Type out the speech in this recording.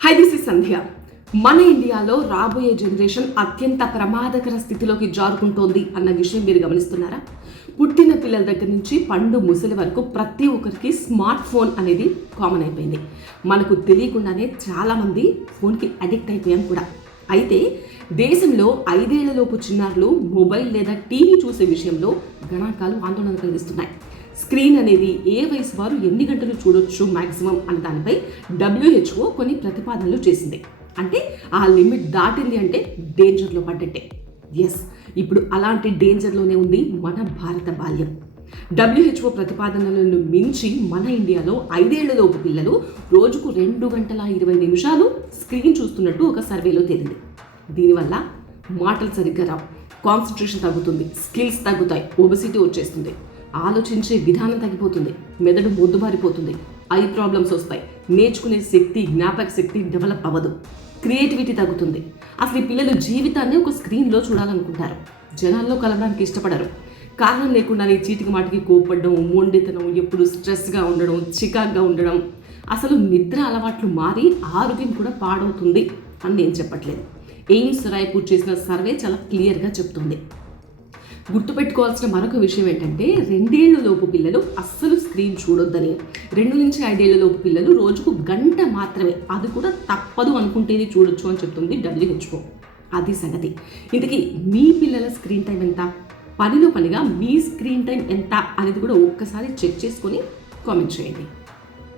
High, this is సంధ్య. మన ఇండియాలో రాబోయే జనరేషన్ అత్యంత ప్రమాదకర స్థితిలోకి జారుకుంటోంది అన్న విషయం మీరు గమనిస్తున్నారా? పుట్టిన పిల్లల దగ్గర నుంచి పండు ముసలి వరకు ప్రతి ఒక్కరికి స్మార్ట్ ఫోన్ అనేది కామన్ అయిపోయింది. మనకు తెలియకుండానే చాలామంది ఫోన్కి అడిక్ట్ అయిపోయాం కూడా. అయితే దేశంలో 5 ఏళ్లలోపు చిన్నారులు మొబైల్ లేదా టీవీ చూసే విషయంలో గణాంకాలు ఆందోళన కలిగిస్తున్నాయి. స్క్రీన్ అనేది ఏ వయసు వారు ఎన్ని గంటలు చూడొచ్చు మ్యాక్సిమం అనే దానిపై WHO కొన్ని ప్రతిపాదనలు చేసింది. అంటే ఆ లిమిట్ దాటింది అంటే డేంజర్లో పడ్డట్టే. ఎస్, ఇప్పుడు అలాంటి డేంజర్లోనే ఉంది మన భారత బాల్యం. WHO ప్రతిపాదనలను మించి మన ఇండియాలో 5 ఏళ్లలోపు పిల్లలు రోజుకు 2 గంటల 20 నిమిషాలు స్క్రీన్ చూస్తున్నట్టు ఒక సర్వేలో తేలింది. దీనివల్ల మాటలు సరిగ్గా రావు, కాన్సన్ట్రేషన్ తగ్గుతుంది, స్కిల్స్ తగ్గుతాయి, ఒబెసిటీ వచ్చేస్తుంది, ఆలోచించే విధానం తగ్గిపోతుంది, మెదడు మొద్దుబారిపోతుంది, ఐ ప్రాబ్లమ్స్ వస్తాయి, నేర్చుకునే శక్తి, జ్ఞాపక శక్తి డెవలప్ అవ్వదు, క్రియేటివిటీ తగ్గుతుంది. అసలు ఈ పిల్లలు జీవితాన్ని ఒక స్క్రీన్లో చూడాలనుకుంటారు, జనాల్లో కలవడానికి ఇష్టపడరు. కారణం లేకుండానే చీటికి మాటికి కోప్పడడం, మొండితనం, ఎప్పుడు స్ట్రెస్గా ఉండడం, చికాగ్గా ఉండడం, అసలు నిద్ర అలవాట్లు మారి ఆరోగ్యం కూడా పాడవుతుంది అని నేను చెప్పట్లేదు. ఎయిమ్స్ రాయ్పూర్ చేసిన సర్వే చాలా క్లియర్గా చెప్తుంది. గుర్తుపెట్టుకోవాల్సిన మరొక విషయం ఏంటంటే 2 ఏళ్లలోపు పిల్లలు అస్సలు స్క్రీన్ చూడొద్దని, 2 నుంచి 5 ఏళ్లలోపు పిల్లలు రోజుకు గంట మాత్రమే, అది కూడా తప్పదు అనుకుంటేనే చూడొచ్చు అని చెప్తుంది WHO. అది సంగతి. ఇంతకీ మీ పిల్లల స్క్రీన్ టైం ఎంత? పనిలో పనిగా మీ స్క్రీన్ టైం ఎంత అనేది కూడా ఒక్కసారి చెక్ చేసుకొని కామెంట్ చేయండి.